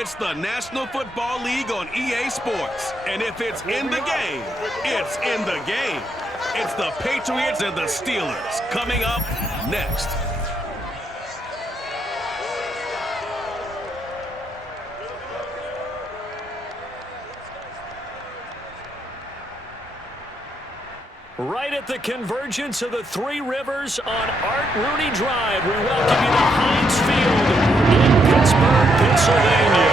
It's the National Football League on EA Sports. And if it's in the game, it's in the game. It's the Patriots and the Steelers coming up next. Right at the convergence of the Three Rivers on Art Rooney Drive, we welcome you to Haynes Field in Pittsburgh, Pennsylvania.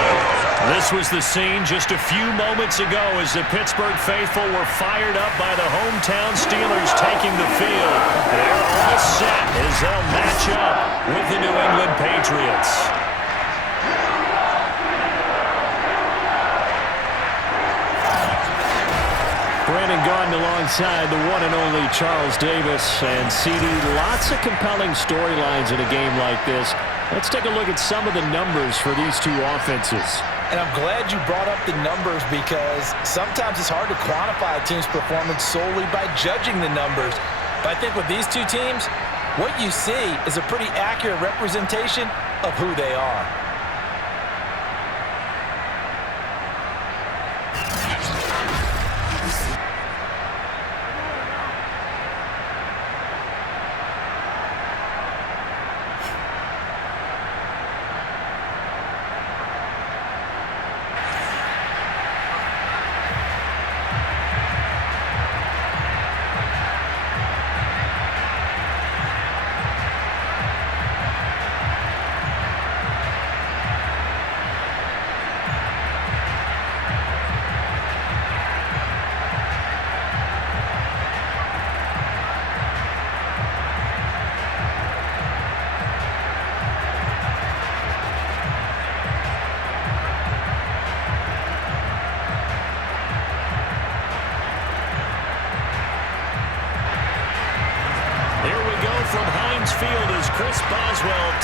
This was the scene just a few moments ago as the Pittsburgh faithful were fired up by the hometown Steelers taking the field. They're all set as they'll match up with the New England Patriots. Gannon alongside the one and only Charles Davis. And CD, lots of compelling storylines in a game like this. Let's take a look at some of the numbers for these two offenses. And I'm glad you brought up the numbers because sometimes it's hard to quantify a team's performance solely by judging the numbers. But I think with these two teams, what you see is a pretty accurate representation of who they are.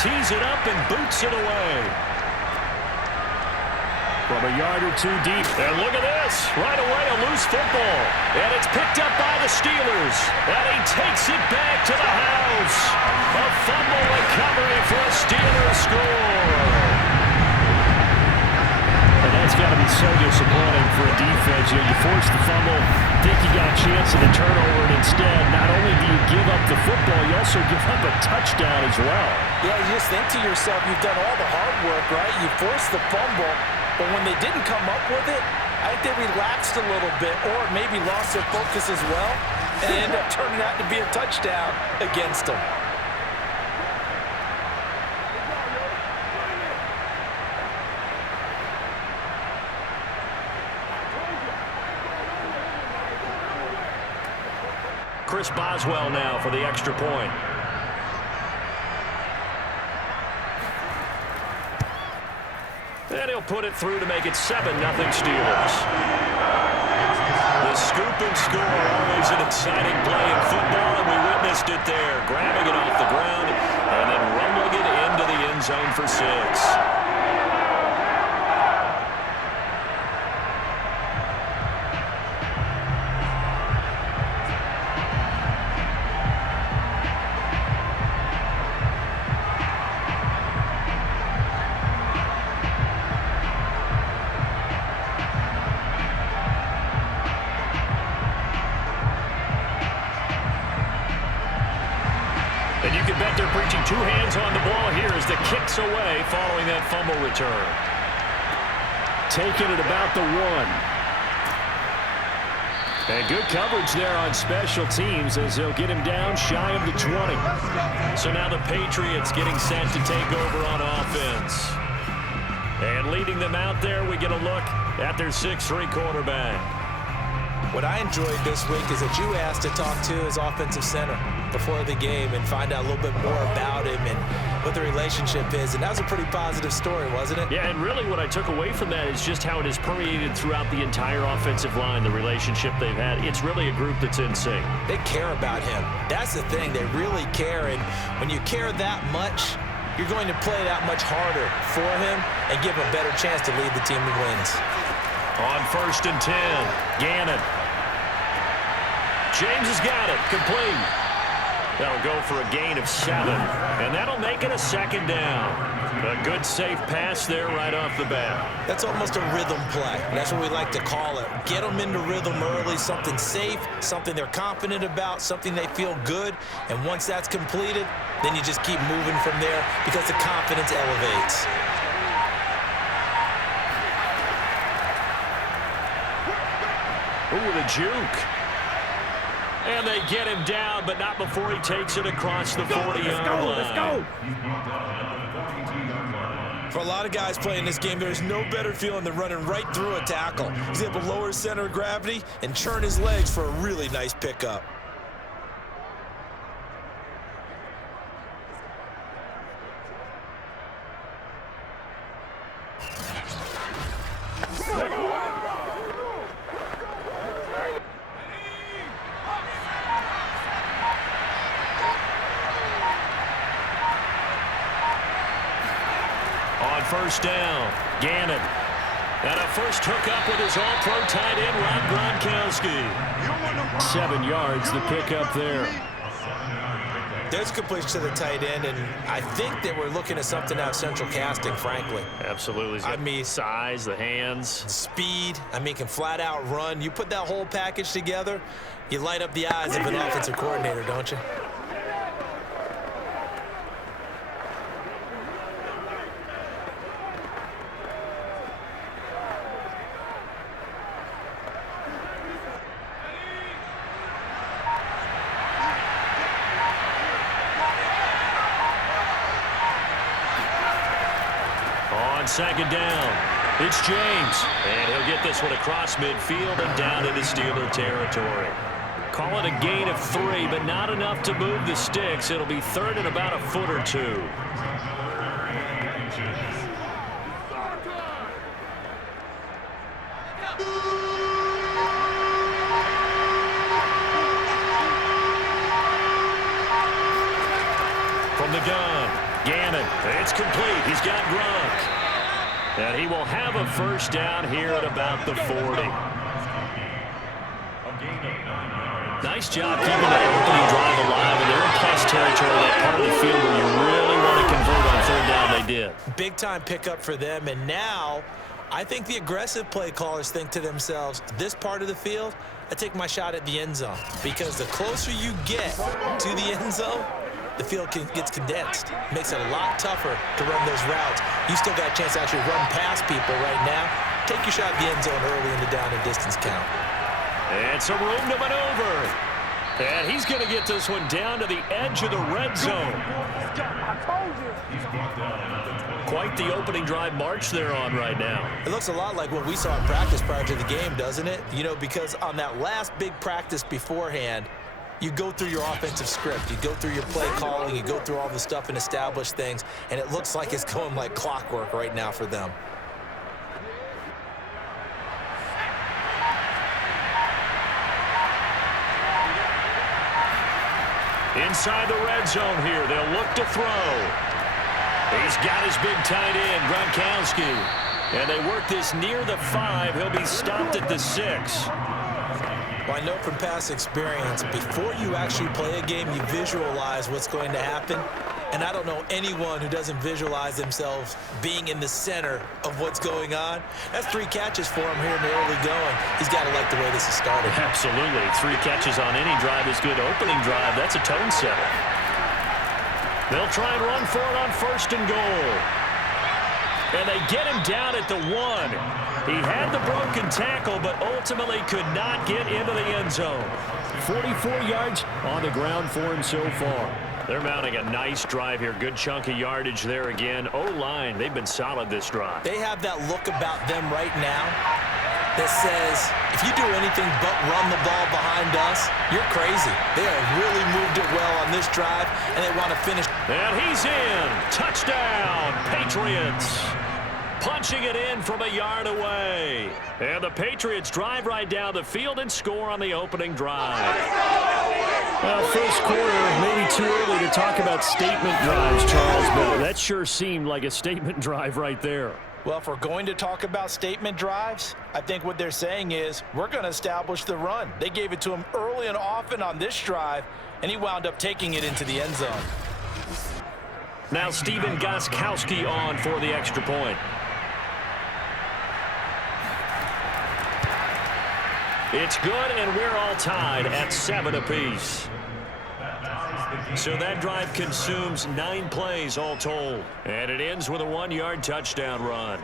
Tees it up and boots it away. From a yard or two deep. And look at this. Right away, a loose football. And it's picked up by the Steelers. And he takes it back to the house. A fumble recovery for a Steelers score. And that's got to be so disappointing for a defense. You force the fumble, think you got a chance at a turnover, and instead, not only do you give up the football, you also give up a touchdown as well. Yeah, you just think to yourself, you've done all the hard work, right? You forced the fumble, but when they didn't come up with it, I think they relaxed a little bit or maybe lost their focus as well, and it ended up turning out to be a touchdown against them. Chris Boswell now for the extra point. And he'll put it through to make it 7-0 Steelers. The scoop and score, always an exciting play in football, and we witnessed it there. Grabbing it off the ground and then rumbling it into the end zone for 6. And you can bet they're preaching two hands on the ball here as the kick's away following that fumble return. Taking it about the 1. And good coverage there on special teams as they'll get him down shy of the 20. So now the Patriots getting set to take over on offense. And leading them out there, we get a look at their 6'3" quarterback. What I enjoyed this week is that you asked to talk to his offensive center before the game and find out a little bit more about him and what the relationship is. And that was a pretty positive story, wasn't it? Yeah, and really what I took away from that is just how it has permeated throughout the entire offensive line, the relationship they've had. It's really a group that's in sync. They care about him. That's the thing. They really care. And when you care that much, you're going to play that much harder for him and give him a better chance to lead the team to wins. On 1st and 10, Gannon. James has got it, complete. That'll go for a gain of 7, and that'll make it a 2nd down. A good, safe pass there right off the bat. That's almost a rhythm play. That's what we like to call it. Get them into rhythm early, something safe, something they're confident about, something they feel good. And once that's completed, then you just keep moving from there because the confidence elevates. Ooh, the juke. And they get him down, but not before he takes it across the 40-yard line. Let's go. For a lot of guys playing this game, there's no better feeling than running right through a tackle. He's able to lower his center of gravity and churn his legs for a really nice pickup. On first down, Gannon. And a first hookup with his all-pro tight end, Gronkowski. 7 yards, the pickup there. There's completion to the tight end, and I think that we're looking at something out of central casting, frankly. Absolutely. I mean, size, the hands. Speed. I mean, can flat out run. You put that whole package together, you light up the eyes of an offensive coordinator, don't you? On 2nd down, it's James. And he'll get this one across midfield and down into Steeler territory. Call it a gain of 3, but not enough to move the sticks. It'll be 3rd and about a foot or 2. From the gun, Gannon. It's complete. He's got Gronk. And he will have a first down here at about the 40. Nice job keeping that opening drive alive, and they're in plus territory, that part of the field where you really want to convert on 3rd down. They did. Big time pickup for them, and now I think the aggressive play callers think to themselves, this part of the field, I take my shot at the end zone, because the closer you get to the end zone, the field gets condensed. Makes it a lot tougher to run those routes. You still got a chance to actually run past people right now. Take your shot at the end zone early in the down and distance count. And some room to maneuver. And he's going to get this one down to the edge of the red zone. Quite the opening drive march they're on right now. It looks a lot like what we saw in practice prior to the game, doesn't it? You know, because on that last big practice beforehand, you go through your offensive script, you go through your play calling, you go through all the stuff and establish things, and it looks like it's going like clockwork right now for them. Inside the red zone here, they'll look to throw. He's got his big tight end, Gronkowski. And they work this near the 5. He'll be stopped at the 6. Well, I know from past experience, before you actually play a game, you visualize what's going to happen. And I don't know anyone who doesn't visualize themselves being in the center of what's going on. That's 3 catches for him here in the early going. He's got to like the way this is started. Absolutely. 3 catches on any drive is good. Opening drive, that's a tone setter. They'll try and run for it on 1st and goal. And they get him down at the 1. He had the broken tackle, but ultimately could not get into the end zone. 44 yards on the ground for him so far. They're mounting a nice drive here. Good chunk of yardage there again. O-line, they've been solid this drive. They have that look about them right now that says, if you do anything but run the ball behind us, you're crazy. They have really moved it well on this drive, and they want to finish. And he's in. Touchdown, Patriots. Punching it in from a yard away. And the Patriots drive right down the field and score on the opening drive. Well, first quarter, maybe too early to talk about statement drives, Charles, but that sure seemed like a statement drive right there. Well, if we're going to talk about statement drives, I think what they're saying is we're going to establish the run. They gave it to him early and often on this drive, and he wound up taking it into the end zone. Now Stephen Gronkowski on for the extra point. It's good, and we're all tied at 7 apiece. So that drive consumes 9 plays all told. And it ends with a 1-yard touchdown run.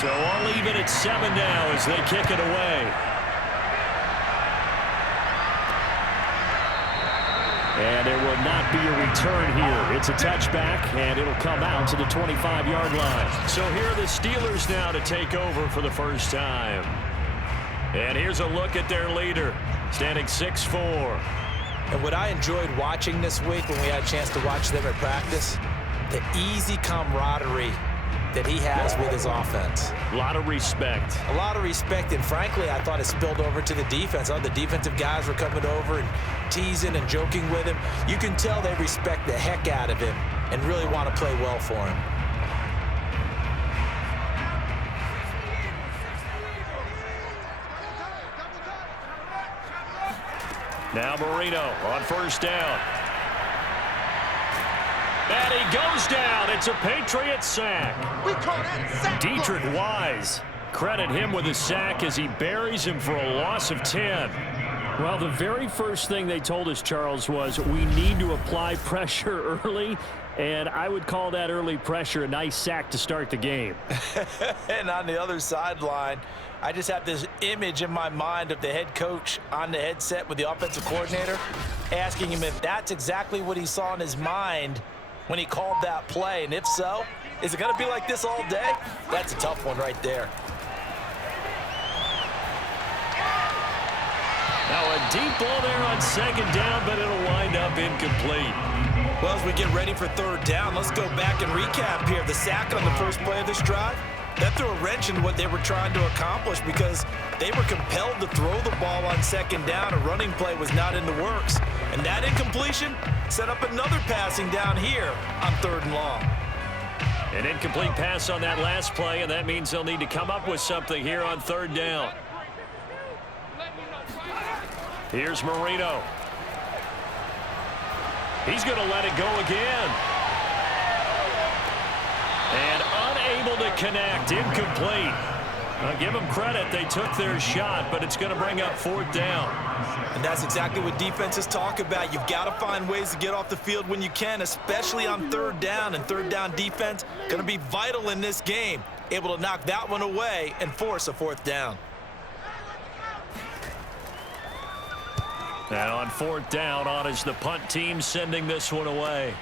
So all even at 7 now as they kick it away. And there will not be a return here. It's a touchback, and it'll come out to the 25-yard line. So here are the Steelers now to take over for the first time. And here's a look at their leader, standing 6'4". And what I enjoyed watching this week when we had a chance to watch them at practice, the easy camaraderie that he has with his offense. A lot of respect. A lot of respect, and frankly, I thought it spilled over to the defense. All the defensive guys were coming over and teasing and joking with him. You can tell they respect the heck out of him and really want to play well for him. Now Marino on first down. And he goes down. It's a Patriots sack. We call that a sack. Dietrich Wise. Credit him with a sack as he buries him for a loss of 10. Well, the very first thing they told us, Charles, was we need to apply pressure early, and I would call that early pressure a nice sack to start the game. And on the other sideline, I just have this image in my mind of the head coach on the headset with the offensive coordinator asking him if that's exactly what he saw in his mind when he called that play, and if so, is it going to be like this all day? That's a tough one right there. Now a deep ball there on second down, but it'll wind up incomplete. Well, as we get ready for third down, let's go back and recap here. The sack on the first play of this drive, that threw a wrench in what they were trying to accomplish because they were compelled to throw the ball on second down. A running play was not in the works. And that incompletion set up another passing down here on third and long. An incomplete pass on that last play, and that means they'll need to come up with something here on third down. Here's Marino. He's going to let it go again. And unable to connect, incomplete. I'll give them credit. They took their shot, but it's going to bring up fourth down. And that's exactly what defenses talk about. You've got to find ways to get off the field when you can, especially on third down. And third down defense going to be vital in this game. Able to knock that one away and force a fourth down. And on fourth down, on is the punt team sending this one away.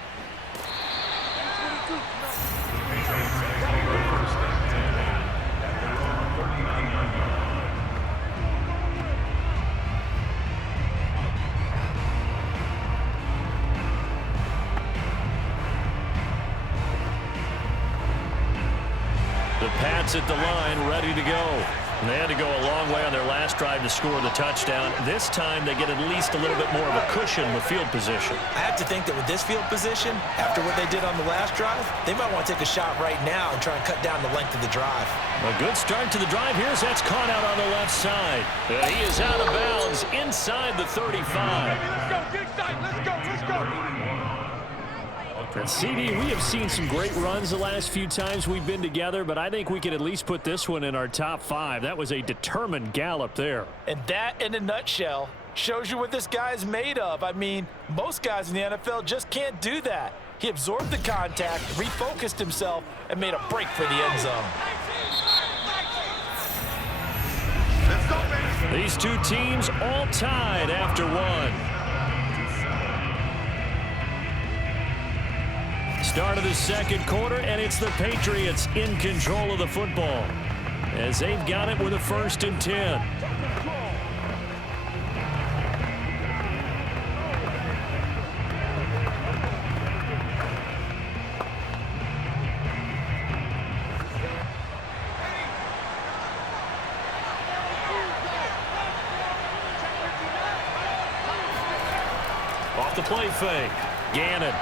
The Pats at the line, ready to go. And they had to go a long way on their last drive to score the touchdown. This time, they get at least a little bit more of a cushion with field position. I have to think that with this field position, after what they did on the last drive, they might want to take a shot right now and try and cut down the length of the drive. A good start to the drive. Here's that's caught out on the left side. And he is out of bounds inside the 35. Let's go, get excited, let's go, let's go. And CD, we have seen some great runs the last few times we've been together, but I think we can at least put this one in our top 5. That was a determined gallop there. And that, in a nutshell, shows you what this guy is made of. I mean, most guys in the NFL just can't do that. He absorbed the contact, refocused himself, and made a break for the end zone. These two teams all tied after one. Start of the second quarter, and it's the Patriots in control of the football. as they've got it with a 1st and 10. Off the play fake. Gannon.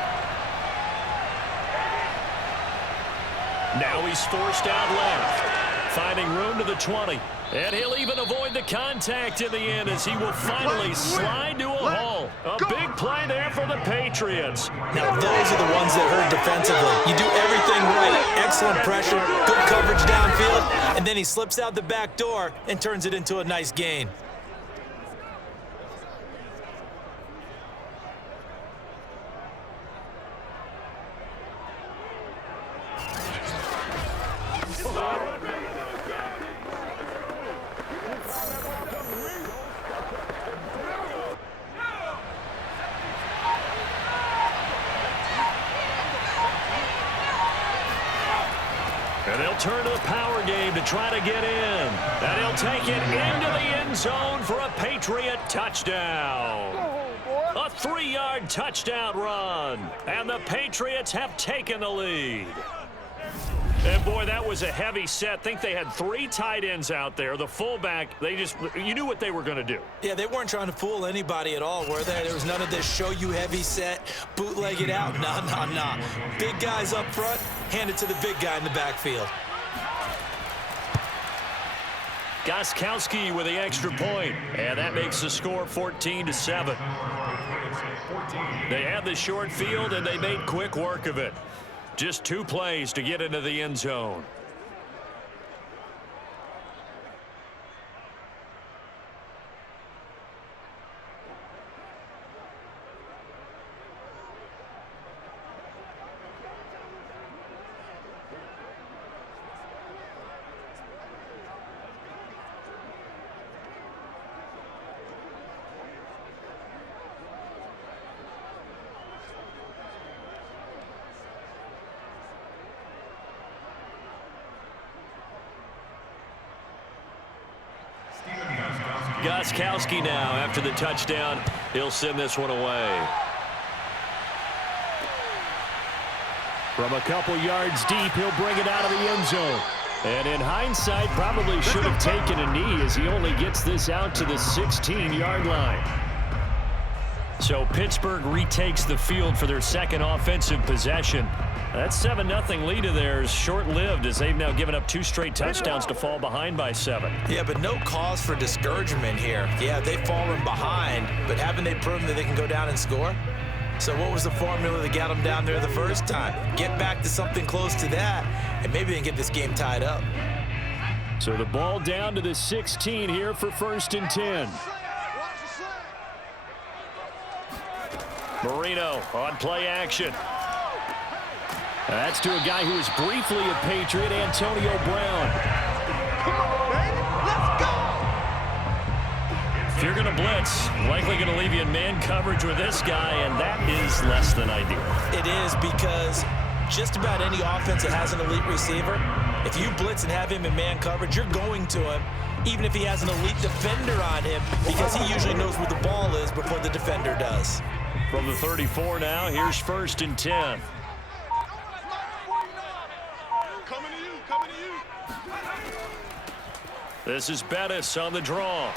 Now he's forced out left. Finding room to the 20. And he'll even avoid the contact in the end as he will finally slide to a hole. A big play there for the Patriots. Now those are the ones that hurt defensively. You do everything right. Excellent pressure, good coverage downfield, and then he slips out the back door and turns it into a nice gain. And they'll turn to the power game to try to get in. And he'll take it into the end zone for a Patriot touchdown. A 3-yard touchdown run. And the Patriots have taken the lead. And, boy, that was a heavy set. I think they had 3 tight ends out there. The fullback, you knew what they were going to do. Yeah, they weren't trying to fool anybody at all, were they? There was none of this show you heavy set, bootleg it out. Nah. Big guys up front, hand it to the big guy in the backfield. Gronkowski with the extra point. And that makes the score 14-7. They had the short field, and they made quick work of it. Just 2 plays to get into the end zone. Gronkowski now after the touchdown. He'll send this one away. From a couple yards deep, he'll bring it out of the end zone. And in hindsight, probably should have taken a knee as he only gets this out to the 16-yard line. So Pittsburgh retakes the field for their second offensive possession. That 7-0 lead of theirs short-lived as they've now given up 2 straight touchdowns to fall behind by 7. Yeah, but no cause for discouragement here. Yeah, they've fallen behind, but haven't they proven that they can go down and score? So what was the formula that got them down there the first time? Get back to something close to that, and maybe they can get this game tied up. So the ball down to the 16 here for 1st and 10. Marino on play action. That's to a guy who was briefly a Patriot, Antonio Brown. Come on, baby. Let's go. If you're going to blitz, likely going to leave you in man coverage with this guy, and that is less than ideal. It is, because just about any offense that has an elite receiver, if you blitz and have him in man coverage, you're going to him, even if he has an elite defender on him, because he usually knows where the ball is before the defender does. From the 34 now, here's 1st and 10. Coming to you. This is Bettis on the draw.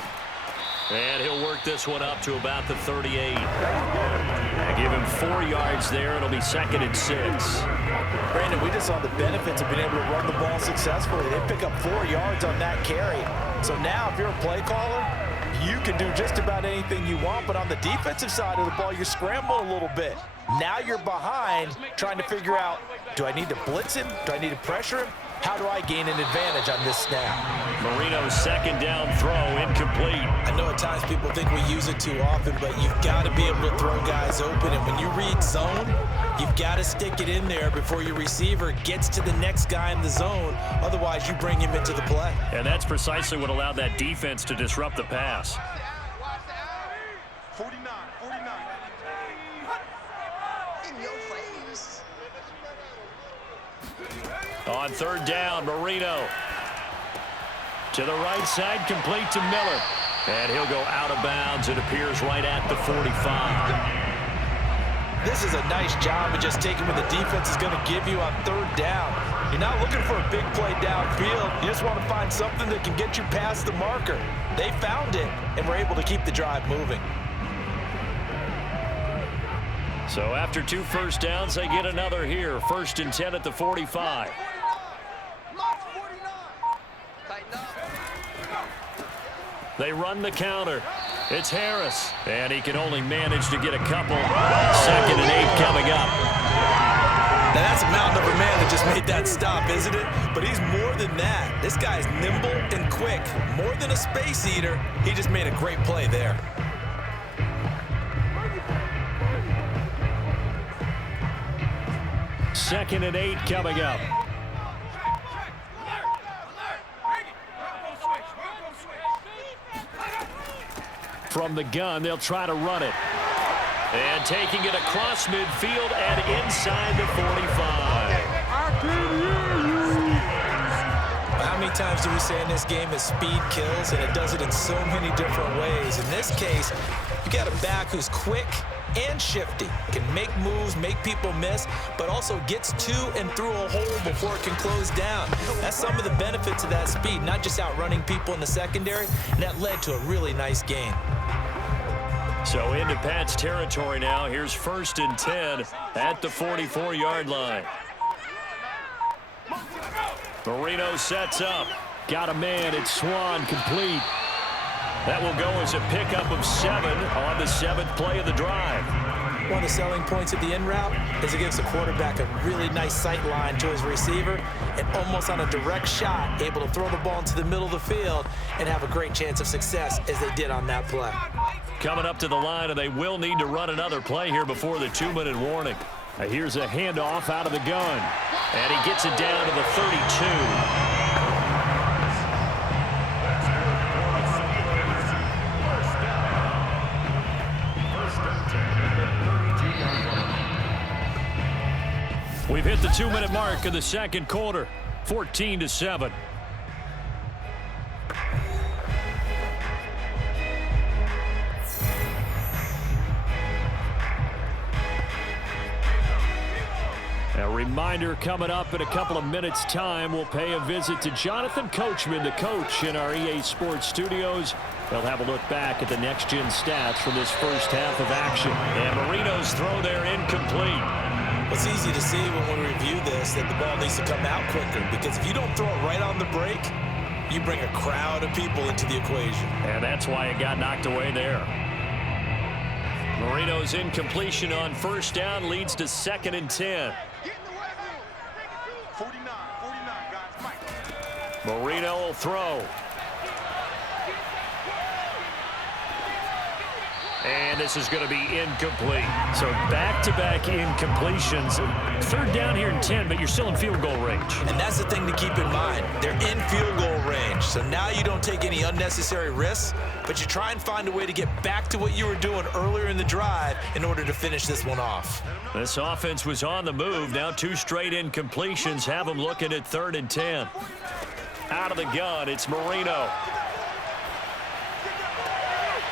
And he'll work this one up to about the 38. Give him 4 yards there. It'll be 2nd and 6. Brandon, we just saw the benefits of being able to run the ball successfully. They pick up 4 yards on that carry. So now if you're a play caller, you can do just about anything you want, but on the defensive side of the ball, you scramble a little bit. Now you're behind trying to figure out, do I need to blitz him? Do I need to pressure him? How do I gain an advantage on this snap? Marino's 2nd down throw, incomplete. I know at times people think we use it too often, but you've got to be able to throw guys open. And when you read zone, you've got to stick it in there before your receiver gets to the next guy in the zone. Otherwise, you bring him into the play. And that's precisely what allowed that defense to disrupt the pass. 49. In your face. On 3rd down, Marino. To the right side, complete to Miller. And he'll go out of bounds. It appears right at the 45. This is a nice job of just taking what the defense is going to give you on third down. You're not looking for a big play downfield. You just want to find something that can get you past the marker. They found it, and were able to keep the drive moving. So after 2 first downs, they get another here. 1st and 10 at the 45. They run the counter. It's Harris, and he can only manage to get a couple. 2nd and 8 coming up. Now that's a mountain of a man that just made that stop, isn't it? But he's more than that. This guy's nimble and quick. More than a space eater, he just made a great play there. Second and 8 coming up. From the gun, they'll try to run it. And taking it across midfield and inside the 45. How many times do we say in this game that speed kills, and it does it in so many different ways? In this case, you got a back who's quick and shifty, can make moves, make people miss, but also gets to and through a hole before it can close down. That's some of the benefits of that speed, not just outrunning people in the secondary, and that led to a really nice gain. So into Pat's territory now. Here's 1st and 10 at the 44-yard line. Marino sets up. Got a man. It's Swan complete. That will go as a pickup of 7 on the 7th play of the drive. One of the selling points at the end route is it gives the quarterback a really nice sight line to his receiver and almost on a direct shot able to throw the ball into the middle of the field and have a great chance of success as they did on that play. Coming up to the line, and they will need to run another play here before the 2-minute warning. Here's a handoff out of the gun, and he gets it down to the 32. We've hit the 2-minute mark of the 2nd quarter, 14-7. A reminder coming up in a couple of minutes' time. We'll pay a visit to Jonathan Coachman, the coach in our EA Sports studios. They'll have a look back at the next-gen stats from this first half of action. And Marino's throw there incomplete. It's easy to see when we review this that the ball needs to come out quicker, because if you don't throw it right on the break, you bring a crowd of people into the equation. And that's why it got knocked away there. Marino's incompletion on 1st down leads to 2nd and 10. 49, guys. Mike. Marino will throw. And this is going to be incomplete. So back-to-back incompletions. 3rd down here in 10, but you're still in field goal range. And that's the thing to keep in mind. They're in field goal range. So now you don't take any unnecessary risks, but you try and find a way to get back to what you were doing earlier in the drive in order to finish this one off. This offense was on the move. Now 2 straight incompletions have them looking at 3rd and 10. Out of the gun, it's Marino.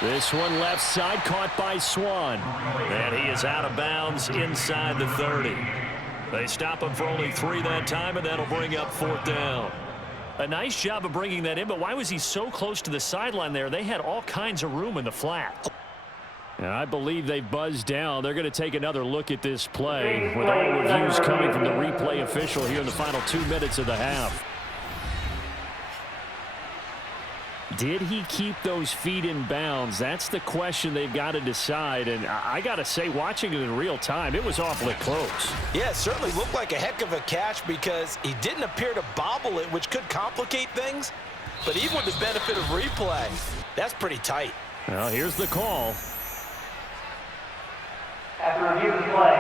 This one left side, caught by Swan. And he is out of bounds inside the 30. They stop him for only 3 that time, and that'll bring up 4th down. A nice job of bringing that in, but why was he so close to the sideline there? They had all kinds of room in the flat. And I believe they buzzed down. They're going to take another look at this play with all reviews coming from the replay official here in the final 2 minutes of the half. Did he keep those feet in bounds? That's the question they've got to decide. And I got to say, watching it in real time, it was awfully close. Yeah, it certainly looked like a heck of a catch because he didn't appear to bobble it, which could complicate things. But even with the benefit of replay, that's pretty tight. Well, here's the call. After review of the play,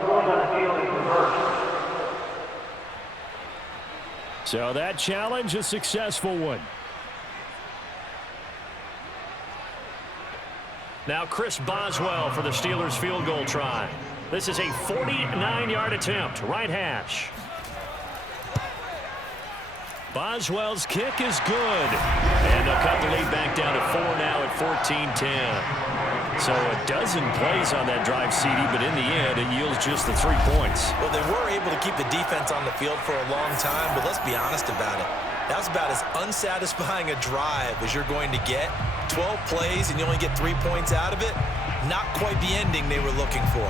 the ruling on the field is reversed. So that challenge, a successful one. Now Chris Boswell for the Steelers field goal try. This is a 49-yard attempt, right hash. Boswell's kick is good. And they'll cut the lead back down to 4 now at 14-10. So a dozen plays on that drive, CD, but in the end, it yields just the 3 points. Well, they were able to keep the defense on the field for a long time, but let's be honest about it. That was about as unsatisfying a drive as you're going to get. 12 plays and you only get 3 points out of it. Not quite the ending they were looking for.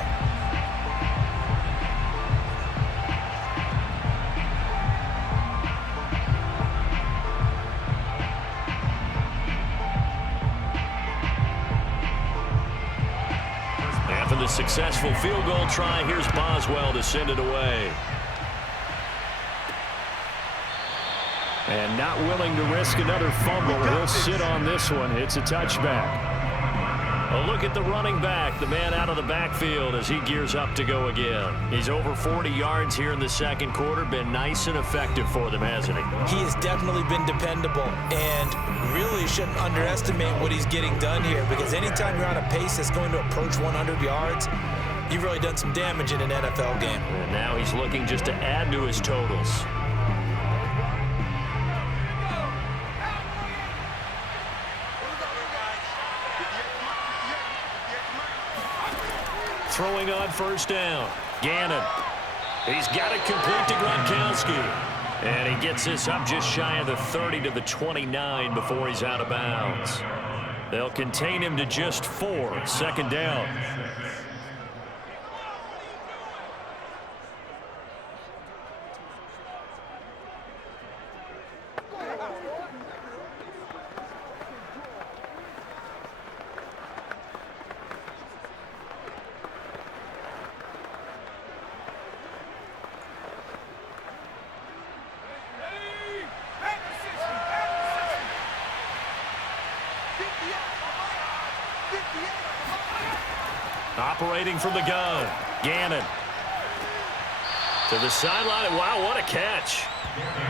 After the successful field goal try, here's Boswell to send it away. And not willing to risk another fumble. He'll sit on this one. It's a touchback. A look at the running back, the man out of the backfield as he gears up to go again. He's over 40 yards here in the second quarter. Been nice and effective for them, hasn't he? He has definitely been dependable, and really shouldn't underestimate what he's getting done here, because anytime you're on a pace that's going to approach 100 yards, you've really done some damage in an NFL game. And now he's looking just to add to his totals. Throwing on first down. Gannon. He's got it complete to Gronkowski. And he gets this up just shy of the 30 to the 29 before he's out of bounds. They'll contain him to just 4. Second down. Operating from the gun, Gannon. To the sideline, wow, what a catch.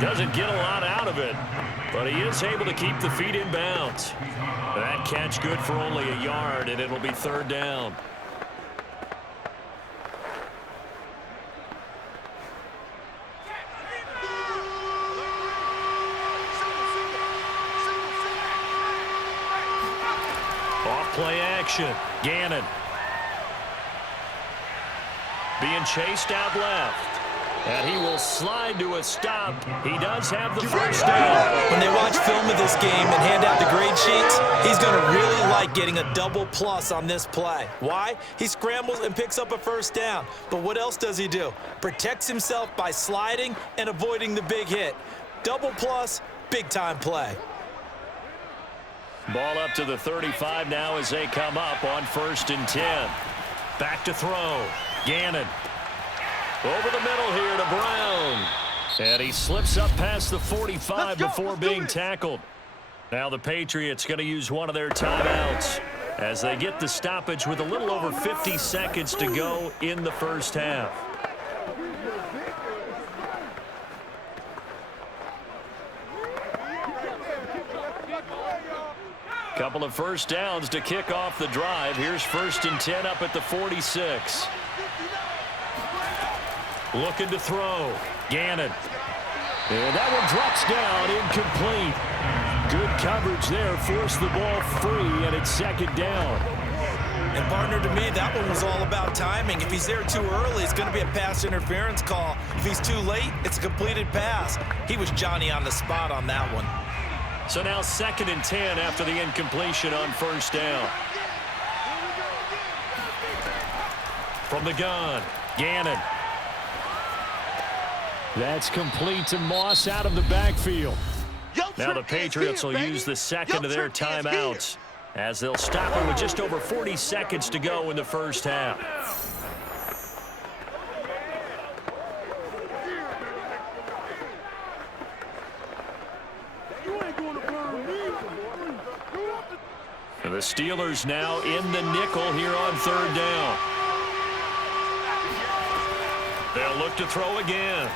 Doesn't get a lot out of it, but he is able to keep the feet in bounds. That catch good for only a yard, and it'll be third down. Off play action, Gannon. Being chased out left. And he will slide to a stop. He does have the first down. When they watch film of this game and hand out the grade sheets, he's going to really like getting a double plus on this play. Why? He scrambles and picks up a first down. But what else does he do? Protects himself by sliding and avoiding the big hit. Double plus, big-time play. Ball up to the 35 now as they come up on 1st and 10. Back to throw. Gannon. Over the middle here to Brown. And he slips up past the 45 before being tackled. Now the Patriots going to use one of their timeouts as they get the stoppage with a little over 50 seconds to go in the first half. Couple of first downs to kick off the drive. Here's 1st and 10 up at the 46. Looking to throw. Gannon. And that one drops down, incomplete. Good coverage there. Forced the ball free, and it's second down. And partner, to me, that one was all about timing. If he's there too early, it's going to be a pass interference call. If he's too late, it's a completed pass. He was Johnny on the spot on that one. So now 2nd and 10 after the incompletion on first down. From the gun, Gannon. That's complete to Moss out of the backfield. Now the Patriots will use the second of their timeouts as they'll stop it with just over 40 seconds to go in the first half. And the Steelers now in the nickel here on 3rd down. They'll look to throw again.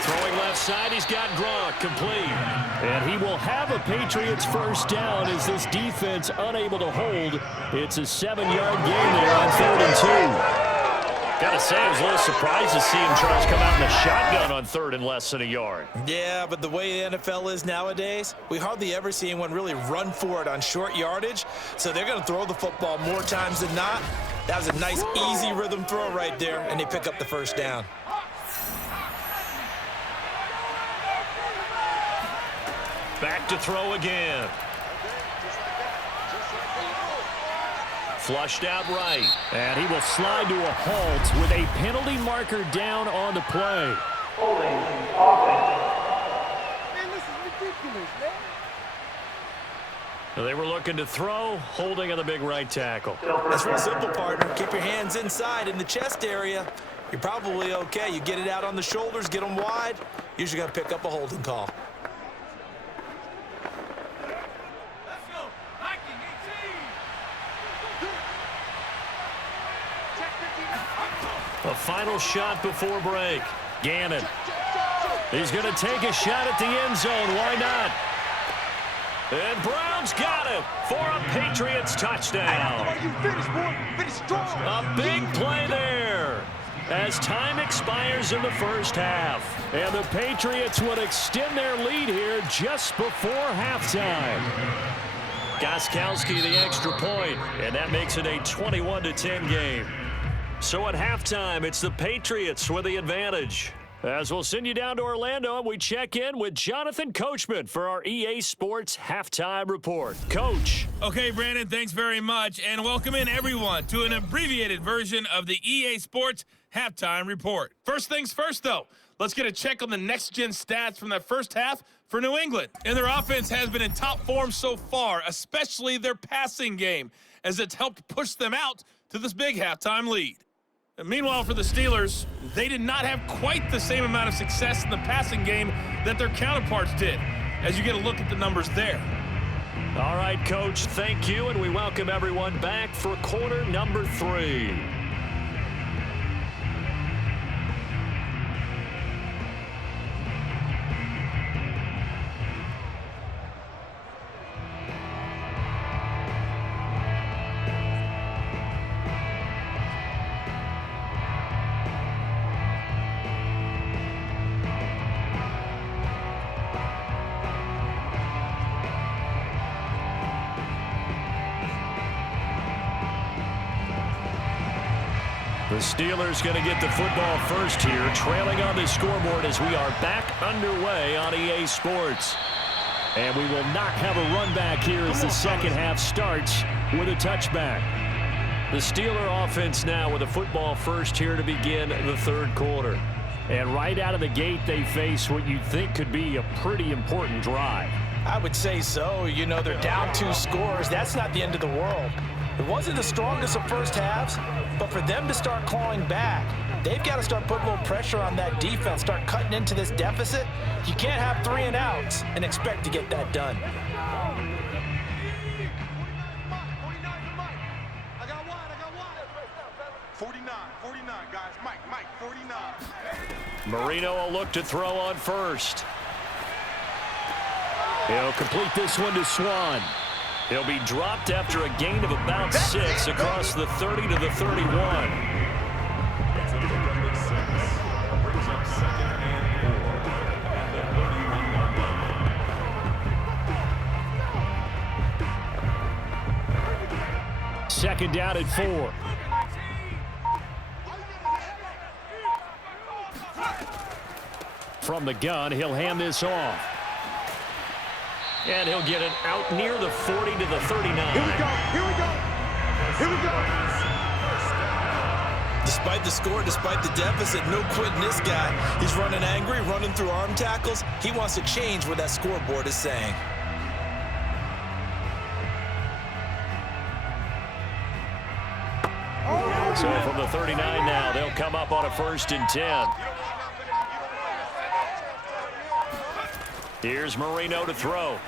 Throwing left side, he's got Gronk complete. And he will have a Patriots first down as this defense unable to hold. It's a 7-yard gain there on 3rd and 2. Gotta say, I was a little surprised to see him try to come out in a shotgun on 3rd and less than a yard. Yeah, but the way the NFL is nowadays, we hardly ever see anyone really run for it on short yardage. So they're going to throw the football more times than not. That was a nice, easy rhythm throw right there, and they pick up the first down. Back to throw again. Flushed out right. And he will slide to a halt with a penalty marker down on the play. Holding offense. Man, this is ridiculous, man. They were looking to throw, holding on the big right tackle. That's real simple, partner. Keep your hands inside in the chest area. You're probably okay. You get it out on the shoulders, get them wide. Usually got to pick up a holding call. A final shot before break. Gannon. He's going to take a shot at the end zone. Why not? And Brown's got it for a Patriots touchdown. You finish, boy. Finish strong. A big play there as time expires in the first half. And the Patriots would extend their lead here just before halftime. Gronkowski the extra point, and that makes it a 21-10 game. So at halftime, it's the Patriots with the advantage. As we'll send you down to Orlando, and we check in with Jonathan Coachman for our EA Sports Halftime Report. Coach. Okay, Brandon, thanks very much, and welcome in everyone to an abbreviated version of the EA Sports Halftime Report. First things first, though, let's get a check on the next-gen stats from that first half for New England. And their offense has been in top form so far, especially their passing game, as it's helped push them out to this big halftime lead. And meanwhile, for the Steelers, they did not have quite the same amount of success in the passing game that their counterparts did, as you get a look at the numbers there. All right, Coach, thank you, and we welcome everyone back for quarter number 3. The Steelers going to get the football first here, trailing on the scoreboard as we are back underway on EA Sports. And we will not have a run back here as the second half starts with a touchback. The Steeler offense now with a football first here to begin the third quarter. And right out of the gate, they face what you think could be a pretty important drive. I would say so. You know, they're down 2 scores. That's not the end of the world. It wasn't the strongest of first halves, but for them to start clawing back, they've got to start putting a little pressure on that defense, start cutting into this deficit. You can't have 3 and outs and expect to get that done. I got one. 49, guys. Mike, 49. Marino will look to throw on first. He'll complete this one to Swan. He'll be dropped after a gain of about 6 across the 30 to the 31. Second down at 4. From the gun, he'll hand this off. And he'll get it out near the 40 to the 39. Here we go. Despite the score, despite the deficit, no quitting this guy. He's running angry, running through arm tackles. He wants to change what that scoreboard is saying. So from the 39 now, they'll come up on a 1st and 10. Here's Marino to throw.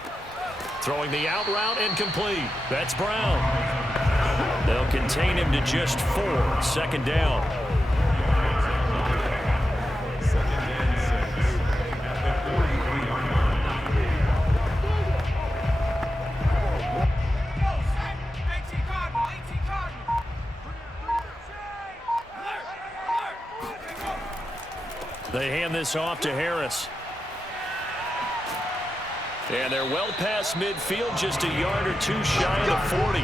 Throwing the out route incomplete. That's Brown. They'll contain him to just 4. Second down. They hand this off to Harris. And they're well past midfield, just a yard or two shy of the 40.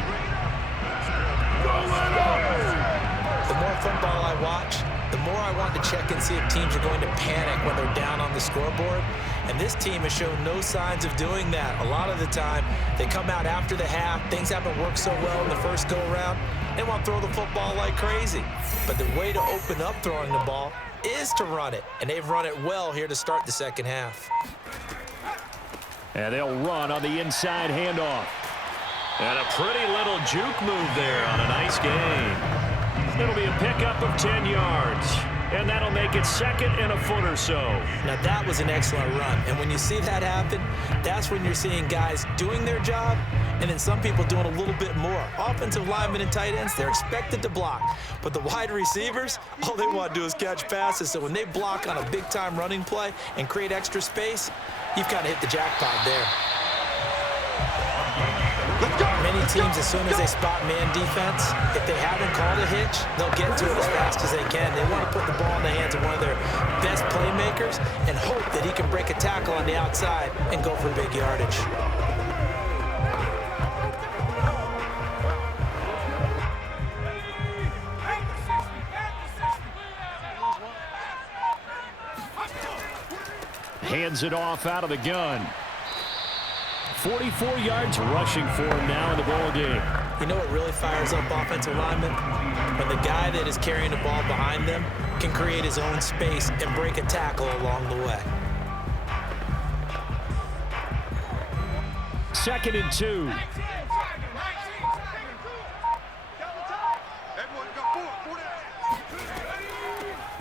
The more football I watch, the more I want to check and see if teams are going to panic when they're down on the scoreboard. And this team has shown no signs of doing that. A lot of the time, they come out after the half. Things haven't worked so well in the first go-around. They want to throw the football like crazy. But the way to open up throwing the ball is to run it. And they've run it well here to start the second half. And they'll run on the inside handoff. And a pretty little juke move there on a nice gain. It'll be a pickup of 10 yards. And that'll make it second and a foot or so. Now that was an excellent run. And when you see that happen, that's when you're seeing guys doing their job and then some people doing a little bit more. Offensive linemen and tight ends, they're expected to block. But the wide receivers, all they want to do is catch passes. So when they block on a big-time running play and create extra space, you've kind of hit the jackpot there. Many teams, as soon as they spot man defense, if they haven't called a hitch, they'll get to it as fast as they can. They want to put the ball in the hands of one of their best playmakers and hope that he can break a tackle on the outside and go for big yardage. Hands it off out of the gun. 44 yards rushing for him now in the ball game. You know what really fires up offensive linemen? When the guy that is carrying the ball behind them can create his own space and break a tackle along the way. 2nd and 2.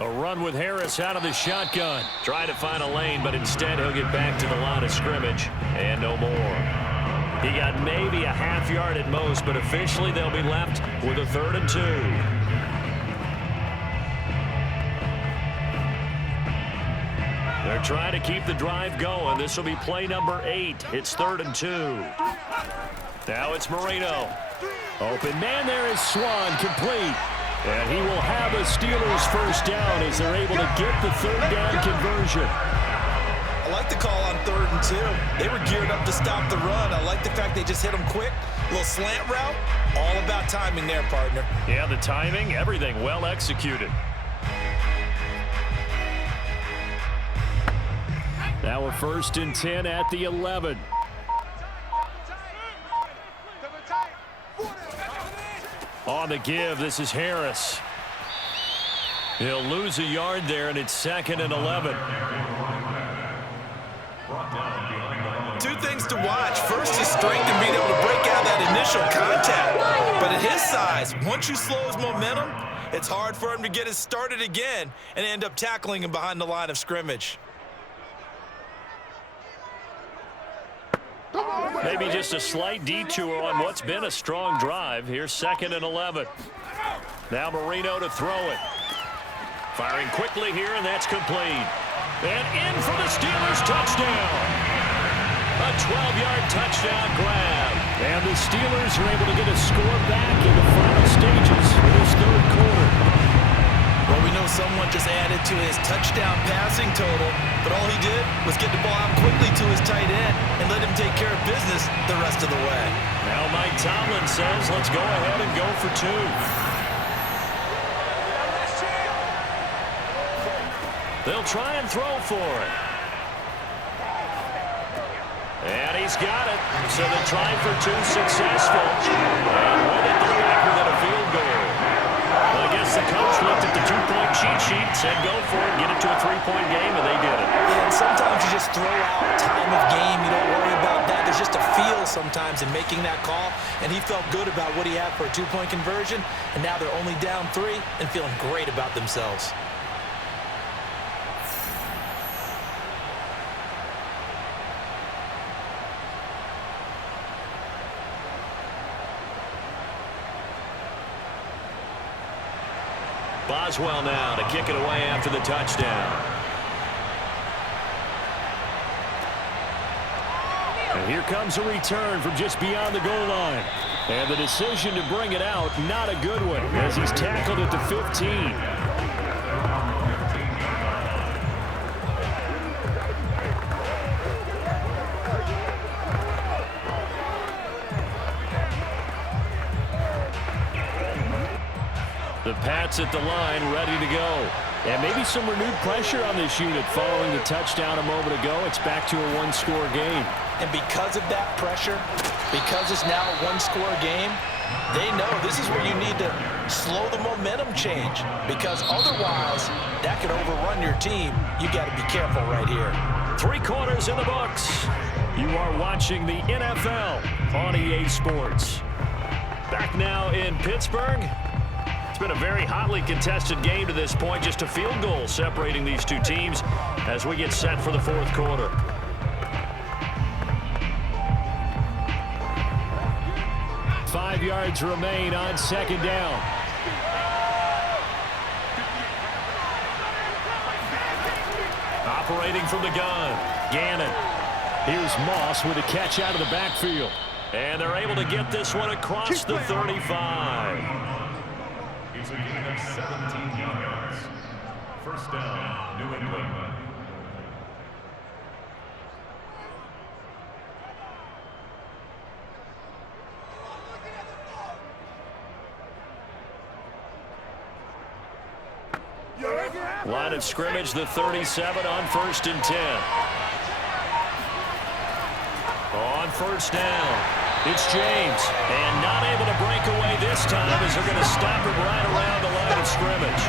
A run with Harris out of the shotgun. Trying to find a lane, but instead he'll get back to the line of scrimmage. And no more. He got maybe a half yard at most, but officially they'll be left with a 3rd and 2. They're trying to keep the drive going. This will be play number 8. It's 3rd and 2. Now it's Marino. Open man there is Swan, complete. And he will have a Steelers first down as they're able to get the 3rd down conversion. I like the call on 3rd and 2. They were geared up to stop the run. I like the fact they just hit them quick. A little slant route. All about timing there, partner. Yeah, the timing, everything well executed. Now we're 1st and 10 at the 11. On the give, this is Harris. He'll lose a yard there, and it's 2nd and 11. Two things to watch. First, his strength and being able to break out that initial contact. But at his size, once you slow his momentum, it's hard for him to get it started again and end up tackling him behind the line of scrimmage. Maybe just a slight detour on what's been a strong drive. Here's 2nd and 11. Now Marino to throw it. Firing quickly here, and that's complete. And in for the Steelers touchdown. A 12-yard touchdown grab. And the Steelers are able to get a score back in the final stages of this 3rd quarter. Well, we know someone just added to his touchdown passing total, but all he did was get the ball out quickly to his tight end and let him take care of business the rest of the way. Now Mike Tomlin says, let's go ahead and go for 2. They'll try and throw for it. And he's got it. So the try for 2 successful. And with it, they're back within a field goal. Well, I guess the coach looked at the 2-point cheat sheet, said go for it, get it to a 3-point game, and they did it. Yeah, and sometimes you just throw out time of game. You don't worry about that. There's just a feel sometimes in making that call, and he felt good about what he had for a 2-point conversion, and now they're only down 3 and feeling great about themselves. Boswell now to kick it away after the touchdown. And here comes a return from just beyond the goal line. And the decision to bring it out, not a good one, as he's tackled at the 15. Pats at the line, ready to go. And maybe some renewed pressure on this unit following the touchdown a moment ago. It's back to a one-score game. And because of that pressure, because it's now a one-score game, they know this is where you need to slow the momentum change, because otherwise that could overrun your team. You got to be careful right here. 3 quarters in the books. You are watching the NFL on EA Sports. Back now in Pittsburgh. It's been a very hotly contested game to this point. Just a field goal separating these two teams as we get set for the fourth quarter. Five yards remain on second down. Operating from the gun, Gannon. Here's Moss with a catch out of the backfield. And they're able to get this one across the 35. It's a gain of 17 yards. First down, New England. Line of scrimmage, the 37 on 1st and 10. On first down, it's James. And not able to break away this time as they're going to stop him right around the line of scrimmage.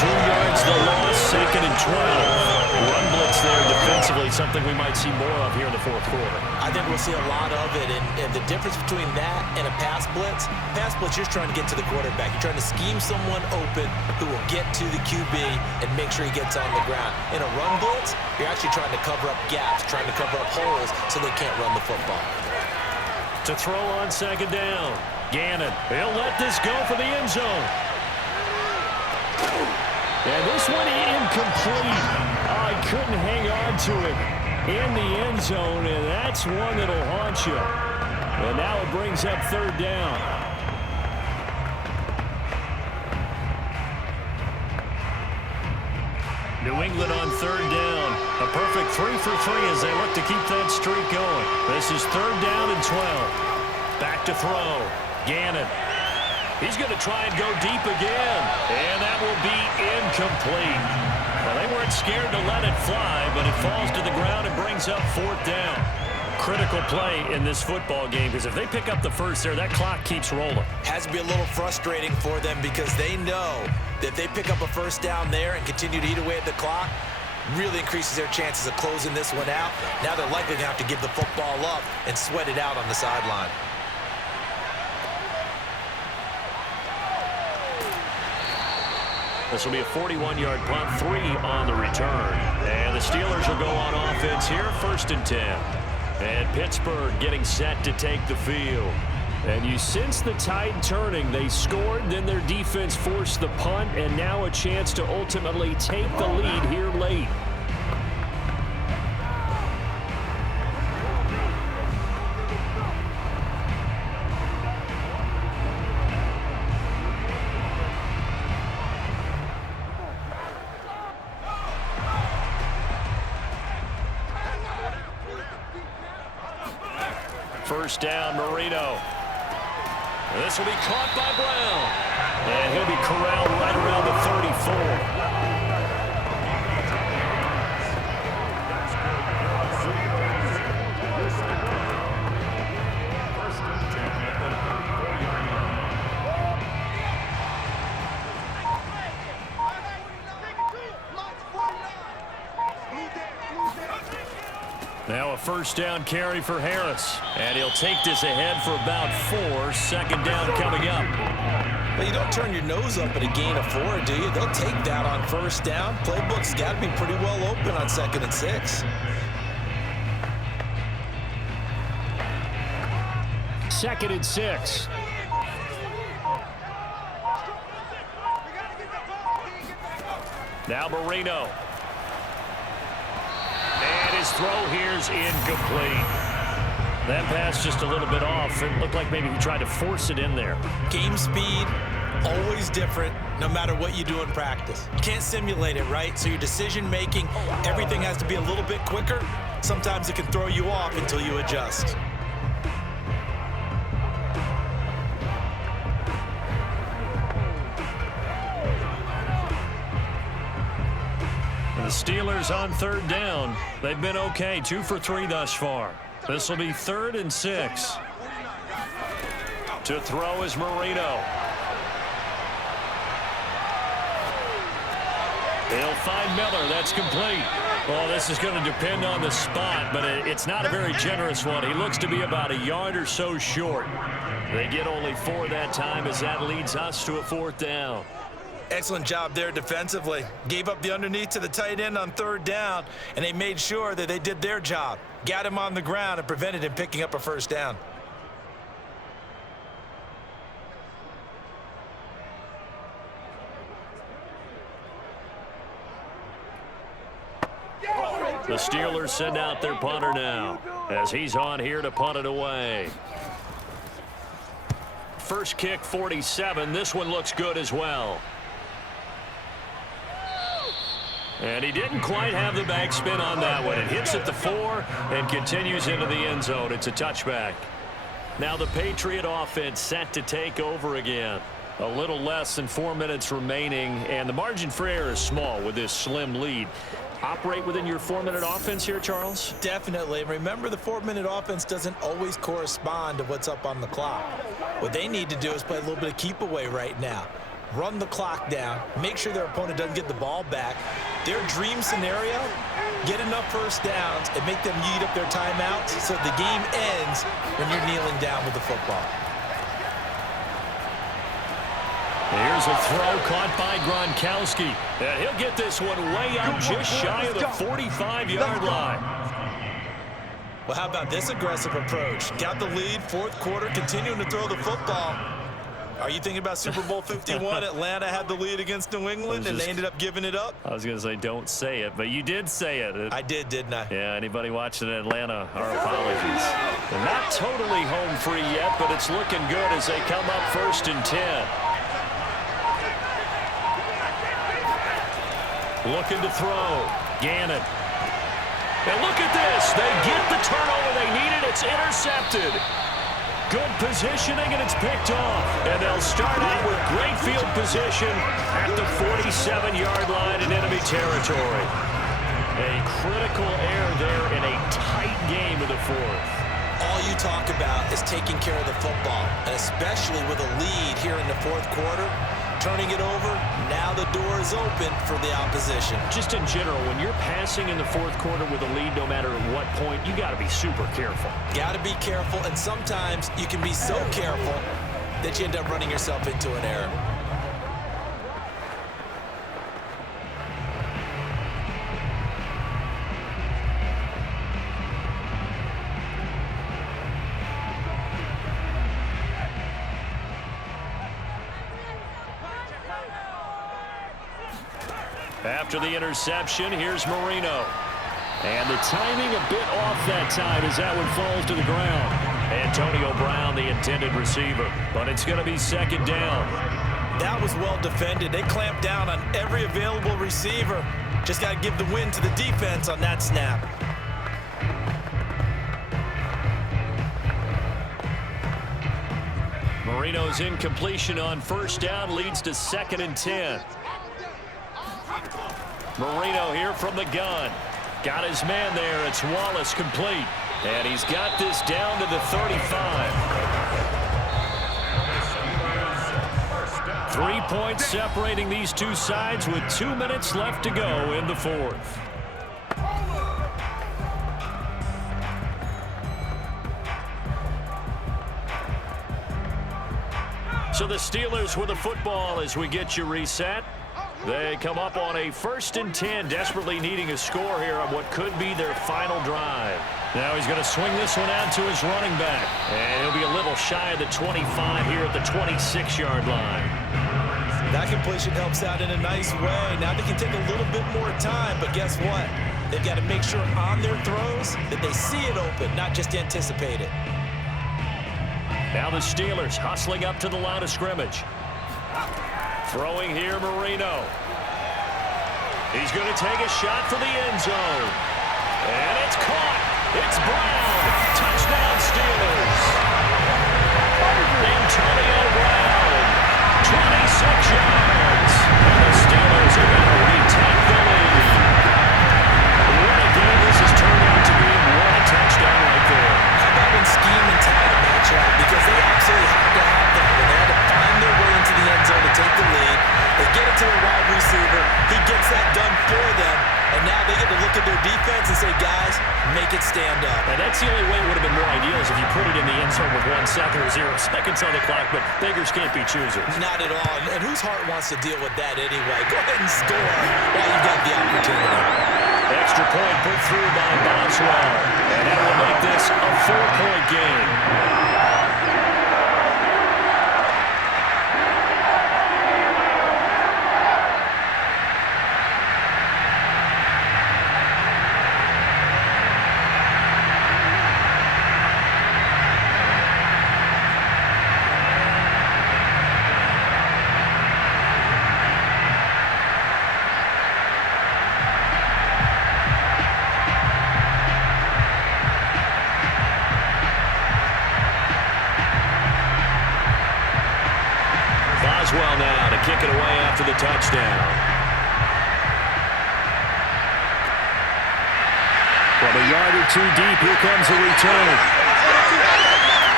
2 yards the loss, 2nd and 12. Run blitz there defensively, something we might see more of here in the fourth quarter. I think we'll see a lot of it, and the difference between that and a pass blitz, you're trying to get to the quarterback. You're trying to scheme someone open who will get to the QB and make sure he gets on the ground. In a run blitz, you're actually trying to cover up gaps, trying to cover up holes so they can't run the football. To throw on second down, Gannon. He'll let this go for the end zone. And this one incomplete. I couldn't hang on to it in the end zone, and that's one that'll haunt you. And now it brings up third down. New England on third down. A perfect 3 for 3 as they look to keep that streak going. This is third down and 12. Back to throw. Gannon. He's going to try and go deep again. And that will be incomplete. Well, they weren't scared to let it fly, but it falls to the ground and brings up fourth down. Critical play in this football game, because if they pick up the first there, that clock keeps rolling. Has to be a little frustrating for them because they know that if they pick up a first down there and continue to eat away at the clock, really increases their chances of closing this one out. Now they're likely going to have to give the football up and sweat it out on the sideline. This will be a 41-yard punt, 3 on the return. And the Steelers will go on offense here, 1st and 10. And Pittsburgh getting set to take the field. And you sense the tide turning. They scored, then their defense forced the punt, and now a chance to ultimately take the lead here late. First down, Marino. This will be caught by Brown. And he'll be corralled right around the 34. Now a first down carry for Harris. And he'll take this ahead for about 4. Second down coming up. But you don't turn your nose up at a gain of 4, do you? They'll take that on first down. Playbook's got to be pretty well open on 2nd and 6. 2nd and 6. Now Marino. And his throw here's incomplete. That pass just a little bit off. It looked like maybe he tried to force it in there. Game speed, always different, no matter what you do in practice. You can't simulate it, right? So your decision-making, everything has to be a little bit quicker. Sometimes it can throw you off until you adjust. Steelers on third down. They've been okay, 2 for 3 thus far. This will be 3rd and 6. To throw is Marino. He'll find Miller. That's complete. Well, this is going to depend on the spot, but it's not a very generous one. He looks to be about a yard or so short. They get only 4 that time as that leads us to a 4th down. Excellent job there defensively. Gave up the underneath to the tight end on 3rd down, and they made sure that they did their job. Got him on the ground and prevented him picking up a 1st down. The Steelers send out their punter now as he's on here to punt it away. First kick, 47. This one looks good as well. And he didn't quite have the backspin on that one. It hits at the 4 and continues into the end zone. It's a touchback. Now the Patriot offense set to take over again. A little less than 4 minutes remaining, and the margin for error is small with this slim lead. Operate within your 4-minute offense here, Charles? Definitely. Remember, the 4-minute offense doesn't always correspond to what's up on the clock. What they need to do is play a little bit of keep away right now. Run the clock down, make sure their opponent doesn't get the ball back. Their dream scenario, get enough 1st downs and make them eat up their timeouts so the game ends when you're kneeling down with the football. Here's a throw caught by Gronkowski. And he'll get this one way out just shy of the 45-yard line. Well, how about this aggressive approach? Got the lead, 4th quarter, continuing to throw the football. Are you thinking about Super Bowl 51? Atlanta had the lead against New England, and they ended up giving it up? I was going to say don't say it, but you did say it. I did, didn't I? Yeah, anybody watching Atlanta, our apologies. They're not totally home free yet, but it's looking good as they come up 1st and 10. Looking to throw. Gannon. And look at this. They get the turnover they needed. It's intercepted. Good positioning, and it's picked off. And they'll start out with great field position at the 47-yard line in enemy territory. A critical error there in a tight game of the 4th. All you talk about is taking care of the football, and especially with a lead here in the 4th quarter. Turning it over, now the door is open for the opposition. Just in general, when you're passing in the 4th quarter with a lead, no matter what point, you got to be super careful. Got to be careful, and sometimes you can be so careful that you end up running yourself into an error. After the interception, here's Marino. And the timing a bit off that time as that one falls to the ground. Antonio Brown, the intended receiver. But it's going to be 2nd down. That was well defended. They clamped down on every available receiver. Just got to give the win to the defense on that snap. Marino's incompletion on 1st down leads to 2nd and 10. Marino here from the gun. Got his man there. It's Wallace complete. And he's got this down to the 35. 3 points separating these two sides with 2 minutes left to go in the 4th. So the Steelers with the football as we get you reset. They come up on a 1st and 10, desperately needing a score here on what could be their final drive. Now he's going to swing this one out to his running back. And he'll be a little shy of the 25 here at the 26-yard line. That completion helps out in a nice way. Now they can take a little bit more time, but guess what? They've got to make sure on their throws that they see it open, not just anticipate it. Now the Steelers hustling up to the line of scrimmage. Throwing here, Marino. He's going to take a shot for the end zone. And it's caught. It's Brown. Touchdown, Steelers. Antonio Brown. 26 yards. And the Steelers are going to retake the lead. make it stand up. And that's the only way it would have been more ideal is if you put it in the end zone with 1 second or 0 seconds on the clock, but beggars can't be choosers. Not at all. And whose heart wants to deal with that anyway? Go ahead and score while you've got the opportunity. Extra point put through by Boswell. And that will make this a 4-point game. Boswell now to kick it away after the touchdown. From a yard or two deep, here comes the return.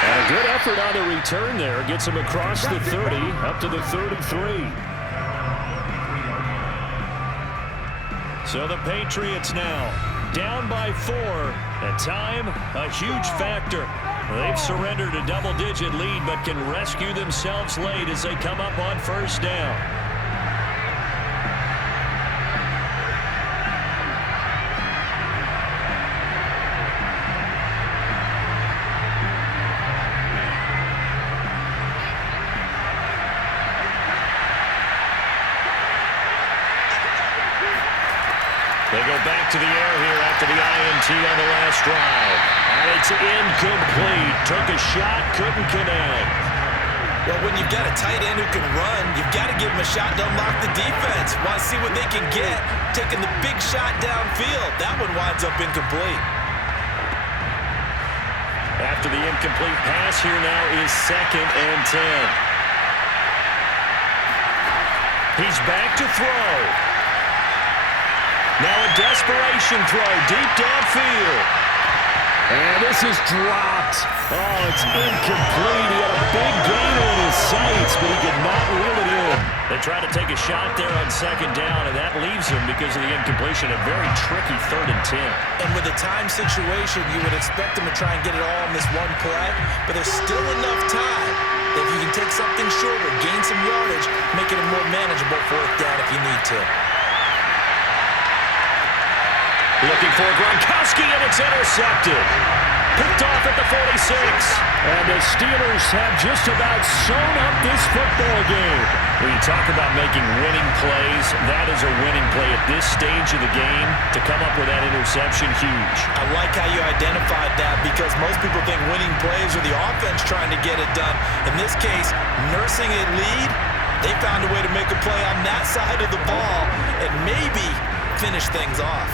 And a good effort on the return there. Gets him across the 30, up to the 33. So the Patriots now down by 4. And time, a huge factor. They've surrendered a double-digit lead, but can rescue themselves late as they come up on first down. They go back to the air here after the INT on the last drive. And it's incomplete. Took a shot, couldn't connect. Well, when you've got a tight end who can run, you've got to give him a shot to unlock the defense. Want to see what they can get. Taking the big shot downfield. That one winds up incomplete. After the incomplete pass, here now is 2nd and 10. He's back to throw. Now a desperation throw deep downfield. And this is dropped. Oh, it's incomplete. He had a big gain on his sights, but he could not reel it in. They try to take a shot there on 2nd down, and that leaves him, because of the incompletion, a very tricky 3rd and 10. And with a time situation, you would expect him to try and get it all in this one play, but there's still enough time that if you can take something shorter, gain some yardage, make it a more manageable 4th down if you need to. Looking for Gronkowski, and it's intercepted. Picked off at the 46. And the Steelers have just about sewn up this football game. When you talk about making winning plays, that is a winning play at this stage of the game. To come up with that interception, huge. I like how you identified that, because most people think winning plays are the offense trying to get it done. In this case, nursing a lead, they found a way to make a play on that side of the ball and maybe finish things off.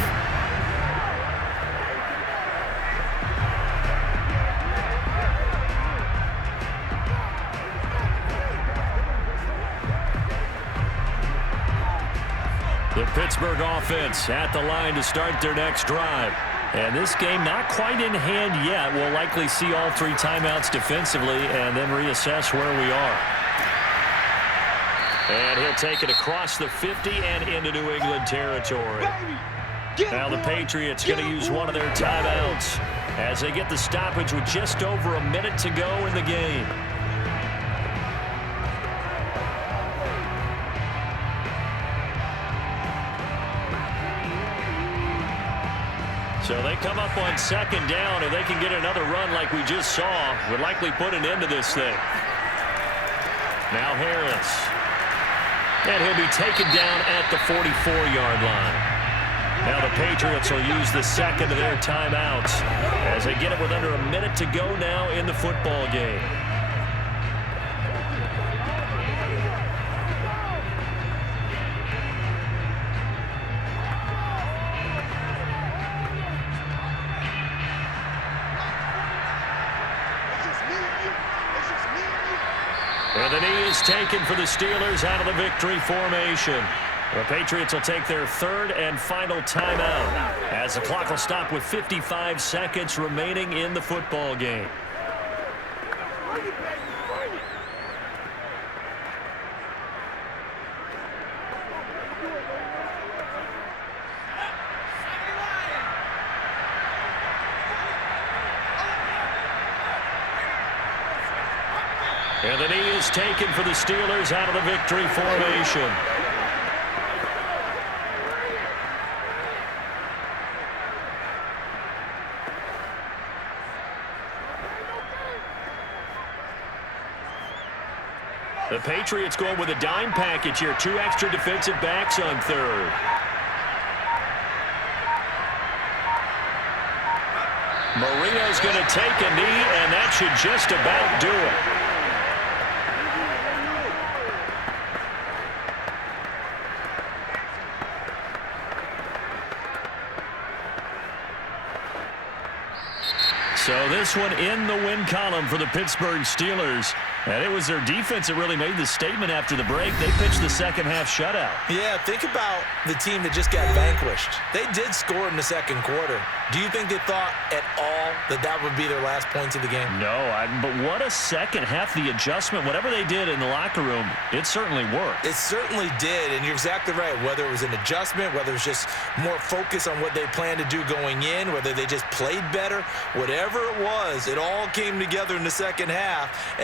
The Pittsburgh offense at the line to start their next drive. And this game not quite in hand yet. We'll likely see all 3 timeouts defensively and then reassess where we are. And he'll take it across the 50 and into New England territory. Now the Patriots going to use one of their timeouts as they get the stoppage with just over a minute to go in the game. So they come up on 2nd down, and they can get another run like we just saw. Would likely put an end to this thing. Now Harris. And he'll be taken down at the 44-yard line. Now the Patriots will use the 2nd of their timeouts as they get it with under a minute to go now in the football game. And the knee is taken for the Steelers out of the victory formation. The Patriots will take their 3rd and final timeout as the clock will stop with 55 seconds remaining in the football game. And the knee is taken for the Steelers out of the victory formation. The Patriots going with a dime package here. 2 extra defensive backs on third. Marino's going to take a knee, and that should just about do it. So this one in the win column for the Pittsburgh Steelers. And it was their defense that really made the statement after the break. They pitched the second-half shutout. Yeah, think about the team that just got vanquished. They did score in the second quarter. Do you think they thought at all that that would be their last points of the game? No, but what a second half. The adjustment, whatever they did in the locker room, it certainly worked. It certainly did, and you're exactly right. Whether it was an adjustment, whether it was just more focus on what they planned to do going in, whether they just played better, whatever it was, it all came together in the second half. And